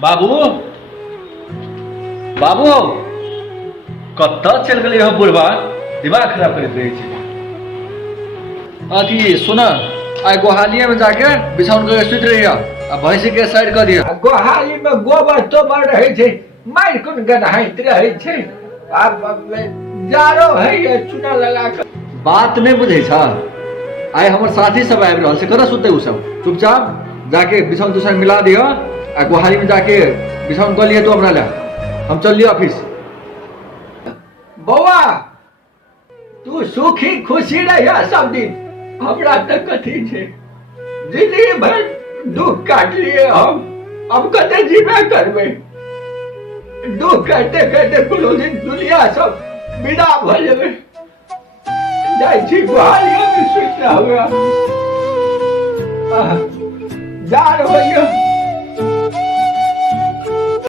बाबू बाबू कत चल गए हो बुढ़वा दिमाग खराब करते रहे छी। अथी सुना आइ गोहालिया में जाके बिछौन करके सुत रही आ भैंसी के साइड कर दिया। गोहाली में गोबर तोबर रहे छे, मार कोन गनाइत रहे छे। अब जारो है ये चूना लगा कर बात नहीं बुझे छा। आइ हमर साथी सब आबि रहल से कतऽ सुते उ सब चुपचाप जाके बिछौन तुछौन मिला दियो आ गोहाली में जाके बिछौन कर लिए तो हमरा ला हम चल लियो ऑफिस। बौआ तू सुखी खुशी रहिया सब दिन, हमरा तक कथी छे। जिंदगी भर दुख काट लिए हम, अब कते जीवे करबे। दुख करते करते कोनो दिन दुनिया सब विदा भ जेबे। जाय छी गोहालिया में सुत रहबे। जार होइया